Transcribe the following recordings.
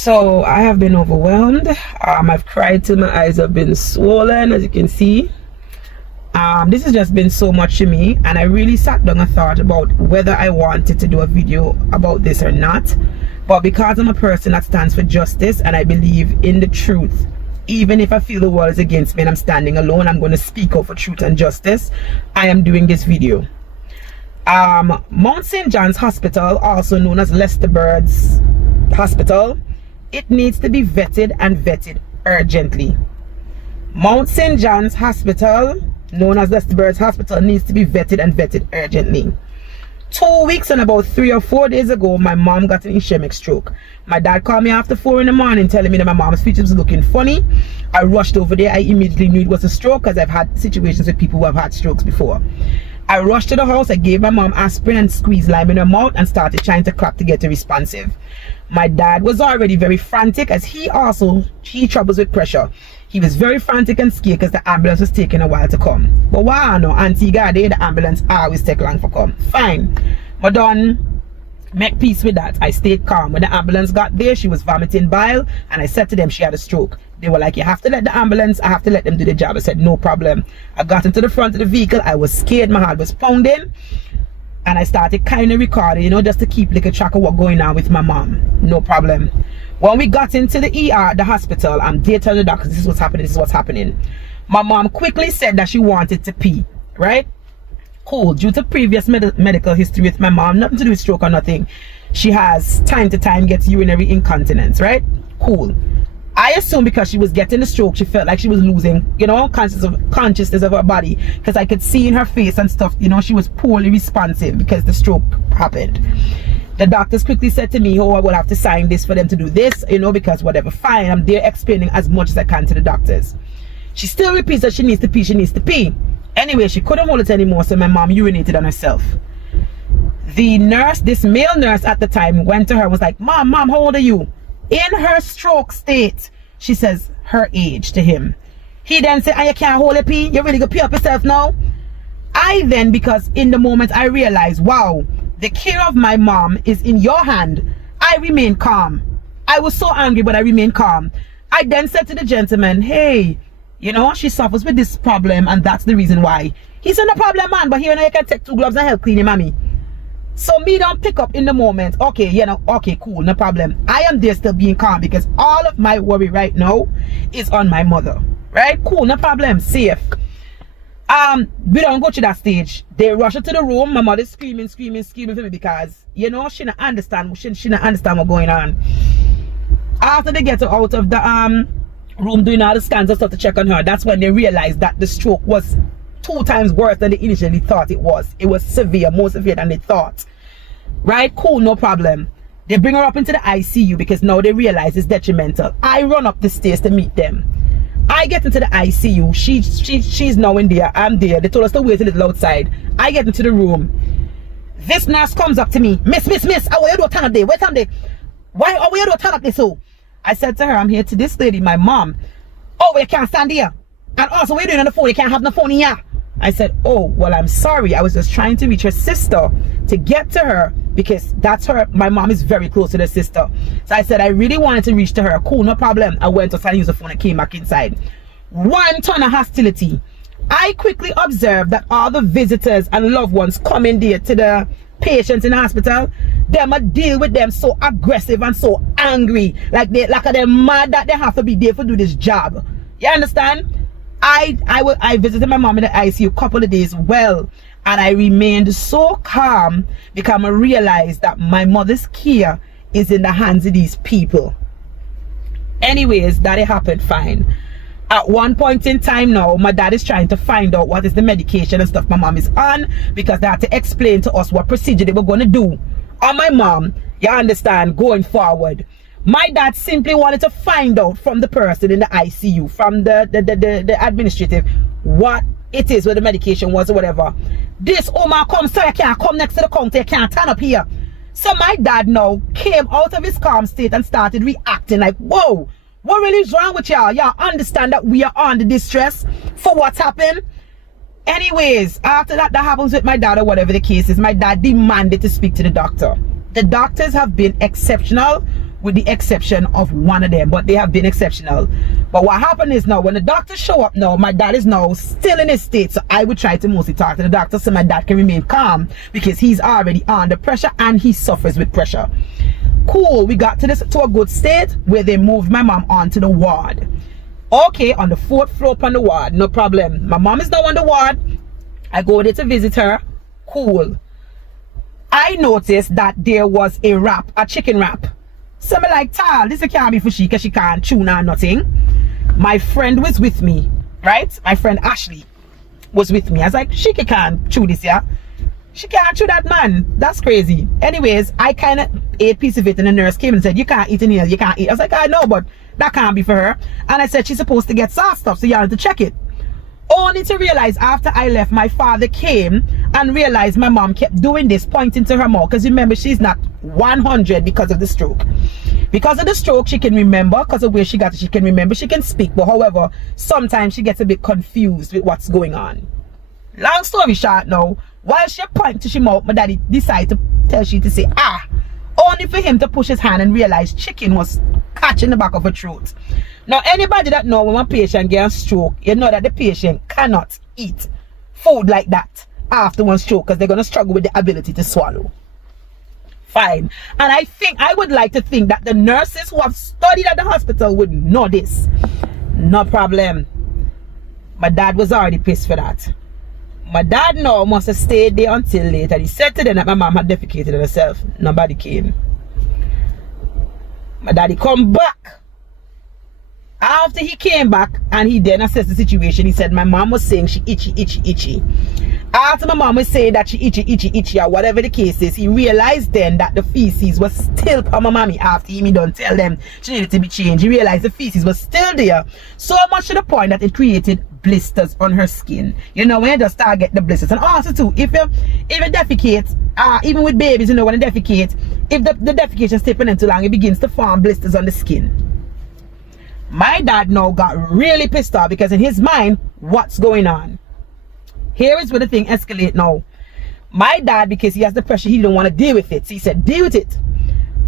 So I have been overwhelmed. I've cried till my eyes have been swollen, as you can see. This has just been so much to me, and I really sat down and thought about whether I wanted to do a video about this or not. But because I'm a person that stands for justice and I believe in the truth, even if I feel the world is against me and I'm standing alone, I'm going to speak out for truth and justice. I am doing this video. Mount St. John's Hospital, also known as Leicester Birds Hospital, it needs to be vetted and vetted urgently. Mount St. John's Hospital, known as Leicester Birds Hospital, needs to be vetted and vetted urgently. 2 weeks and about 3 or 4 days ago, my mom got an ischemic stroke. My dad called me after 4 in the morning telling me that my mom's features was looking funny. I rushed over there. I immediately knew it was a stroke because I've had situations with people who have had strokes before. I rushed to the house. I gave my mom aspirin and squeezed lime in her mouth and started trying to clap to get her responsive. My dad was already very frantic, as he troubles with pressure. He was very frantic and scared because the ambulance was taking a while to come. But wow, no, Antigua, the ambulance always take long for come. Fine. But done, make peace with that. I stayed calm. When the ambulance got there, she was vomiting bile, and I said to them she had a stroke. They were like, you have to let the ambulance, I have to let them do the job. I said, no problem. I got into the front of the vehicle. I was scared. My heart was pounding. And I started kind of recording, you know, just to keep like a track of what's going on with my mom. No problem. When we got into the ER, the hospital, I'm there telling the doctor, this is what's happening, this is what's happening. My mom quickly said that she wanted to pee, right? Cool. Due to previous medical history with my mom, nothing to do with stroke or nothing, she has time to time gets urinary incontinence, right? Cool. I assume because she was getting the stroke, she felt like she was losing, you know, consciousness of her body, because I could see in her face and stuff, you know, she was poorly responsive because the stroke happened. The doctors quickly said to me, oh, I will have to sign this for them to do this, you know, because whatever, fine. I'm there explaining as much as I can to the doctors. She still repeats that she needs to pee, she needs to pee. Anyway, she couldn't hold it anymore, so my mom urinated on herself. The nurse, this male nurse at the time, went to her and was like, Mom, how old are you? In her stroke state, she says her age to him. He then said, you can't hold a pee? You're really going to pee up yourself now? I then, because in the moment I realized, wow, the care of my mom is in your hand, I remained calm. I was so angry, but I remained calm. I then said to the gentleman, hey, you know, she suffers with this problem, and that's the reason why. He said, no problem, man, but here now you can take 2 gloves and help clean him, mommy. So me don't pick up in the moment. Okay, you know, okay, cool, no problem. I am there still being calm because all of my worry right now is on my mother. Right? Cool, no problem, safe. We don't go to that stage. They rush her to the room. My mother's screaming for me because, you know, she don't understand. She don't understand what's going on. After they get her out of the room doing all the scans and stuff to check on her, that's when they realized that the stroke was 2 times worse than they initially thought it was. It was severe, more severe than they thought. Right? Cool, no problem. They bring her up into the ICU because now they realize it's detrimental. I run up the stairs to meet them. I get into the ICU. She's now in there. I'm there. They told us to wait a little outside. I get into the room. This nurse comes up to me. Miss, how are you doing turn up there? Wait a minute. Why are you doing turn up there so? I said to her, I'm here to this lady, my mom. Oh, you can't stand here. And also, what are you doing on the phone? You can't have the phone in here. I said, oh, well, I'm sorry. I was just trying to reach her sister to get to her because that's her. My mom is very close to the sister. So I said, I really wanted to reach to her. Cool, no problem. I went outside and used the phone and came back inside. 1 ton of hostility. I quickly observed that all the visitors and loved ones coming there to the patients in the hospital, them a deal with them so aggressive and so angry. Like they're mad that they have to be there to do this job. You understand? I visited my mom in the ICU a couple of days and I remained so calm because I realized that my mother's care is in the hands of these people. Anyways, that it happened fine. At one point in time now, my dad is trying to find out what is the medication and stuff my mom is on because they had to explain to us what procedure they were going to do on my mom, you understand, going forward. My dad simply wanted to find out from the person in the ICU, from the administrative, what it is, where the medication was or whatever. This Omar comes, so I can't come next to the counter, I can't turn up here. So my dad now came out of his calm state and started reacting like, whoa, what really is wrong with y'all? Y'all understand that we are under distress for what's happened? Anyways, after that happens with my dad or whatever the case is, my dad demanded to speak to the doctor. The doctors have been exceptional. with the exception of one of them, but they have been exceptional. But what happened is now, when the doctors show up now, my dad is now still in his state, so I would try to mostly talk to the doctor so my dad can remain calm, because he's already under pressure and he suffers with pressure. Cool, we got to a good state where they moved my mom onto the ward. Okay, on the 4th floor upon the ward, no problem. My mom is now on the ward. I go there to visit her. Cool. I noticed that there was a wrap, a chicken wrap. So I'm like, Tal, this can't be for she, because she can't chew or nothing. My friend was with me, right? My friend Ashley was with me. I was like, she can't chew this, yeah? She can't chew that, man. That's crazy. Anyways, I kind of ate a piece of it, and the nurse came and said, you can't eat in here, you can't eat. I was like, I know, but that can't be for her. And I said, she's supposed to get soft stuff, so you have to check it. Only to realize after I left, my father came and realized my mom kept doing this, pointing to her mouth. Because remember, she's not 100 because of the stroke. Because of the stroke, she can remember. Because of where she got it, she can remember. She can speak. But however, sometimes she gets a bit confused with what's going on. Long story short now, while she pointed to she mouth, my daddy decided to tell she to say, ah. Only for him to push his hand and realize chicken was catching the back of her throat. Now, anybody that know when a patient gets a stroke, you know that the patient cannot eat food like that after one stroke, because they're going to struggle with the ability to swallow. Fine. And I would like to think that the nurses who have studied at the hospital would know this. No problem. My dad was already pissed for that. My dad now must have stayed there until late, and he said to them that my mom had defecated herself. Nobody came. My daddy come back. After he came back and he then assessed the situation, he said my mom was saying she itchy. After my mom was saying that she itchy, or whatever the case is, he realized then that the feces was still on my mommy. After he done tell them she needed to be changed, he realized the feces was still there. So much to the point that it created blisters on her skin. You know, when you just start getting the blisters. And also too, if you defecate, even with babies, you know, when they defecate, if the defecation is taking too long, it begins to form blisters on the skin. My dad now got really pissed off, because in his mind, what's going on? Here is where the thing escalates now. My dad, because he has the pressure, he didn't want to deal with it. So he said, deal with it.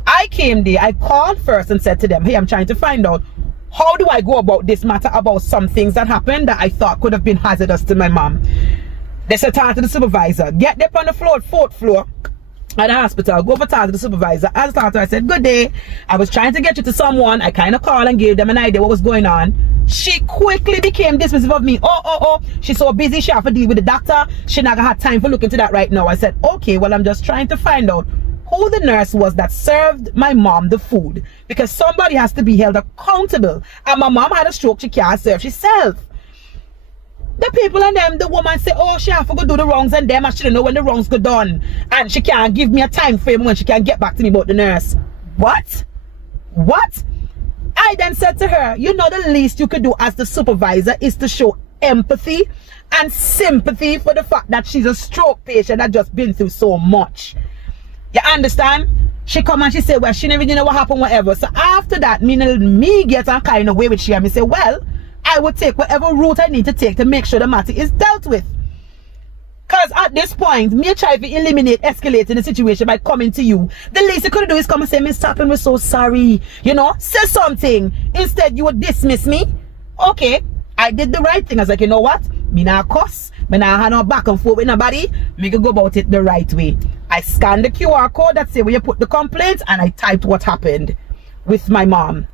I came there, I called first and said to them, hey, I'm trying to find out, how do I go about this matter, about some things that happened that I thought could have been hazardous to my mom? They said, talk to the supervisor. Get there on the floor, 4th floor at the hospital. Go over talk to the supervisor. As I talked to her, I said, good day. I was trying to get you to someone. I kind of called and gave them an idea what was going on. She quickly became dismissive of me. Oh, she's so busy, she have to deal with the doctor. She not gonna have time for looking into that right now. I said, okay, well, I'm just trying to find out who the nurse was that served my mom the food, because somebody has to be held accountable. And my mom had a stroke, she can't serve herself. The people and them, the woman say, oh, she have to go do the wrongs, and them, and she don't know when the wrongs go done, and she can't give me a time frame when she can get back to me about the nurse. What? I then said to her, you know, the least you could do as the supervisor is to show empathy and sympathy for the fact that she's a stroke patient that just been through so much. You understand? She come and she said, well, she never know what happened, whatever. So after that, me get a kind of way with she, and me say, well, I would take whatever route I need to take to make sure the matter is dealt with. Because at this point, me try to eliminate escalating the situation by coming to you. The least you could do is come and say, Miss Tappin, we're so sorry. You know, say something. Instead, you would dismiss me. Okay, I did the right thing. I was like, you know what? Me not cuss. Me not have no back and forth with nobody. Me can go about it the right way. I scanned the QR code that say where you put the complaints, and I typed what happened with my mom.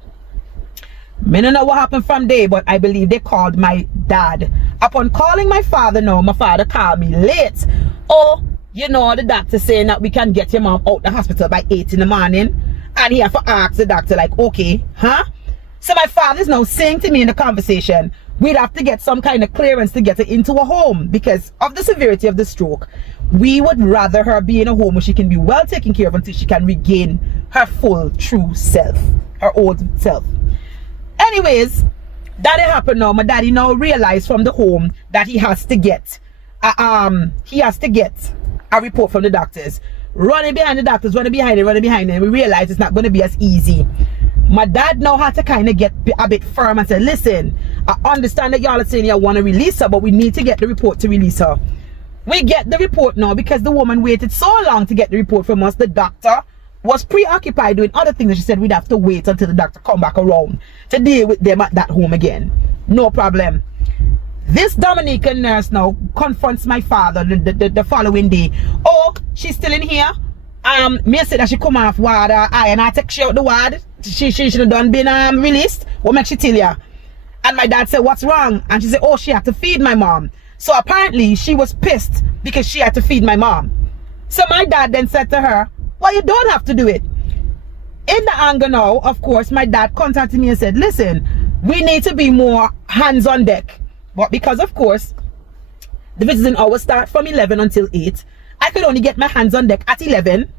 Me don't know what happened from there, but I believe they called my dad. Upon calling my father now, my father called me late. Oh, you know, the doctor saying that we can get your mom out the hospital by 8 in the morning. And he have to ask the doctor like, okay, huh? So my father's now saying to me in the conversation, we'd have to get some kind of clearance to get her into a home because of the severity of the stroke. We would rather her be in a home where she can be well taken care of until she can regain her full true self, her old self. Anyways, that happened now. My daddy now realized from the home that he has to get a report from the doctors. Running behind the doctors, running behind them. We realized it's not going to be as easy. My dad now had to kind of get a bit firm and say, listen, I understand that y'all are saying you want to release her, but we need to get the report to release her. We get the report now because the woman waited so long to get the report from us. The doctor was preoccupied doing other things. She said we'd have to wait until the doctor come back around to deal with them at that home again. No problem. This Dominican nurse now confronts my father the following day. Oh, she's still in here. Me said that she come off ward, and I take she out the ward. She should have done been released. What makes she tell ya? And my dad said, what's wrong? And she said, oh, she had to feed my mom. So apparently she was pissed because she had to feed my mom. So my dad then said to her, well, you don't have to do it. In the anger now, of course, my dad contacted me and said, listen, we need to be more hands on deck. But because, of course, the visiting hours start from 11 until 8, I could only get my hands on deck at 11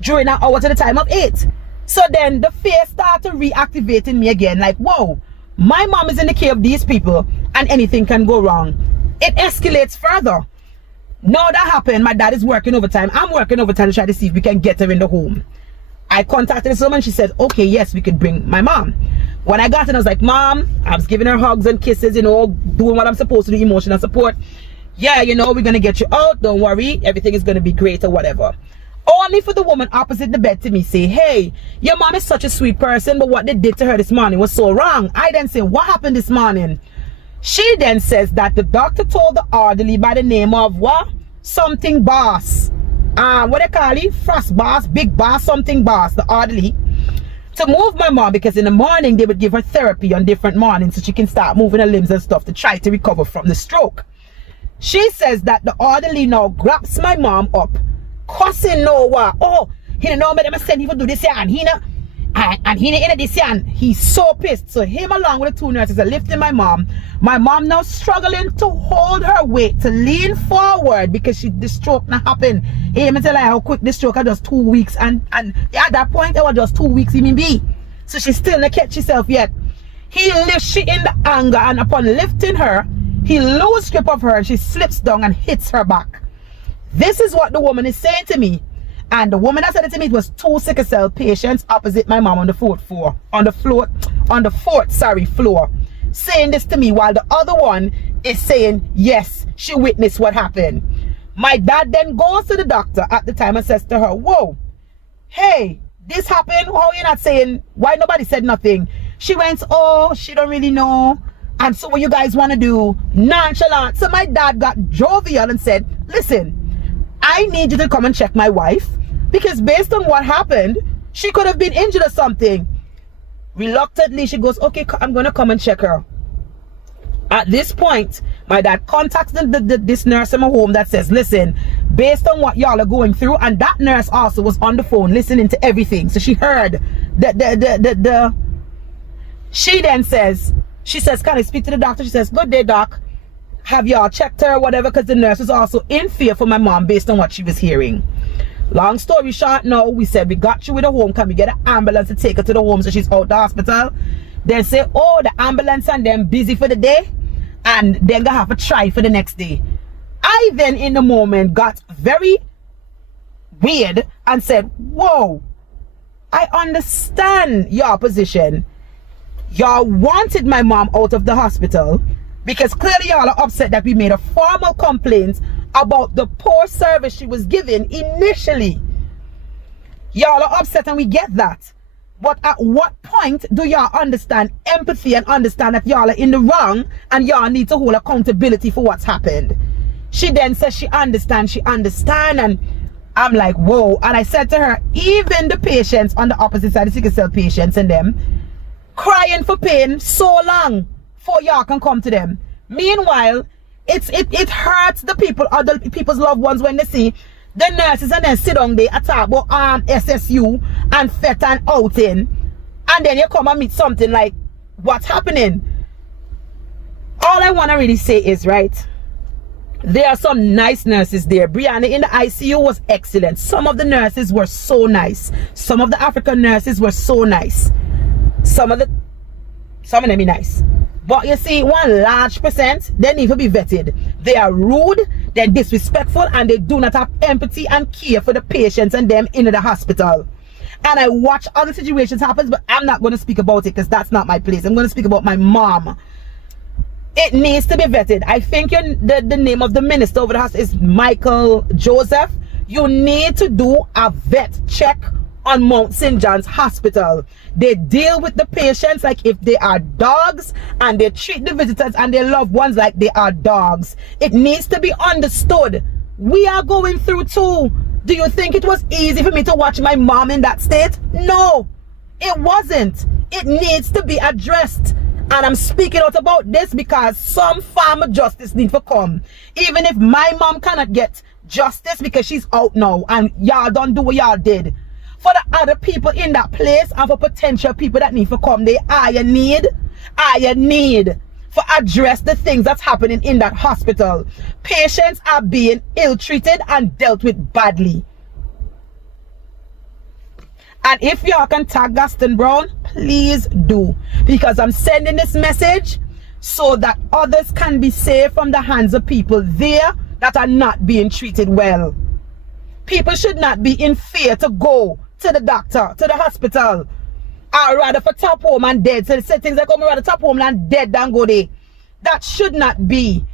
during that hour to the time of 8. So then the fear started reactivating me again. Like, whoa, my mom is in the care of these people and anything can go wrong. It escalates further. Now that happened, my dad is working overtime. I'm working overtime to try to see if we can get her in the home. I contacted this woman. She said, okay, yes, we could bring my mom. When I got in, I was like, Mom, I was giving her hugs and kisses, you know, doing what I'm supposed to do, emotional support. Yeah, you know, we're going to get you out. Don't worry. Everything is going to be great or whatever. Only for the woman opposite the bed to me say, hey, your mom is such a sweet person, but what they did to her this morning was so wrong. I then say, what happened this morning? She then says that the doctor told the orderly by the name of what? Something boss. What they call it? Frost boss, big boss, something boss, the orderly, to move my mom, because in the morning they would give her therapy on different mornings so she can start moving her limbs and stuff to try to recover from the stroke. She says that the orderly now grabs my mom up, cussing Noah. Oh, he know me, them send him to do this here, and he know, and he in this here, and he's so pissed. So him along with the two nurses are lifting my mom. My mom now struggling to hold her weight, to lean forward because the stroke not happened. Hey, me tell her how quick the stroke was just 2 weeks, and at that point it was just 2 weeks even be. So she still not catch herself yet. He lifts she in the anger, and upon lifting her, he loses grip of her and she slips down and hits her back. This is what the woman is saying to me. And the woman that said it to me, it was 2 sickle cell patients opposite my mom on the fourth floor, floor, saying this to me, while the other one is saying, yes, she witnessed what happened. My dad then goes to the doctor at the time and says to her, whoa, hey, this happened. How are you not saying? Why nobody said nothing? She went, oh, she don't really know. And so what you guys want to do? Nonchalant. So my dad got jovial and said, listen, I need you to come and check my wife, because based on what happened, she could have been injured or something. Reluctantly, she goes, okay, I'm going to come and check her. At this point, my dad contacts this nurse in my home that says, listen, based on what y'all are going through, and that nurse also was on the phone listening to everything. So she heard she then says, can I speak to the doctor? She says, good day, doc. Have y'all checked her or whatever? Because the nurse was also in fear for my mom based on what she was hearing. Long story short, now we said we got you with a home. Can we get an ambulance to take her to the home so she's out the hospital? Then say, oh, the ambulance and them busy for the day, and then gonna have a try for the next day. I then in the moment got very weird and said, whoa, I understand your position. Y'all wanted my mom out of the hospital because clearly y'all are upset that we made a formal complaint about the poor service she was given initially. Y'all are upset and we get that. But at what point do y'all understand empathy and understand that y'all are in the wrong and y'all need to hold accountability for what's happened? She then says she understands, and I'm like, whoa. And I said to her, even the patients on the opposite side, the sickle cell patients and them, crying for pain so long before y'all can come to them. Meanwhile, it hurts the people, other people's loved ones, when they see the nurses and then sit down there at talk about SSU and FET and outing, and then you come and meet something like what's happening. All I want to really say is, right, there are some nice nurses there. Brianna in the ICU was excellent. Some of the nurses were so nice. Some of the African nurses were so nice. Some of them be nice. But you see, one large percent, they need to be vetted. They are rude, they're disrespectful, and they do not have empathy and care for the patients and them in the hospital. And I watch other situations happen, but I'm not going to speak about it because that's not my place. I'm going to speak about my mom. It needs to be vetted. I think the name of the minister over the house is Michael Joseph. You need to do a vet check on Mount St. John's Hospital. They deal with the patients like if they are dogs, and they treat the visitors and their loved ones like they are dogs. It needs to be understood. We are going through too. Do you think it was easy for me to watch my mom in that state? No, it wasn't. It needs to be addressed. And I'm speaking out about this because some form of justice needs to come. Even if my mom cannot get justice because she's out now and y'all don't do what y'all did, for the other people in that place and for potential people that need to come, they are your need for address the things that's happening in that hospital. Patients are being ill-treated and dealt with badly. And if y'all can tag Gaston Brown, please do. Because I'm sending this message so that others can be saved from the hands of people there that are not being treated well. People should not be in fear to go to the doctor, to the hospital. I'd rather for top home and dead. So they say things like, oh, I'd rather top home and dead than go there. That should not be.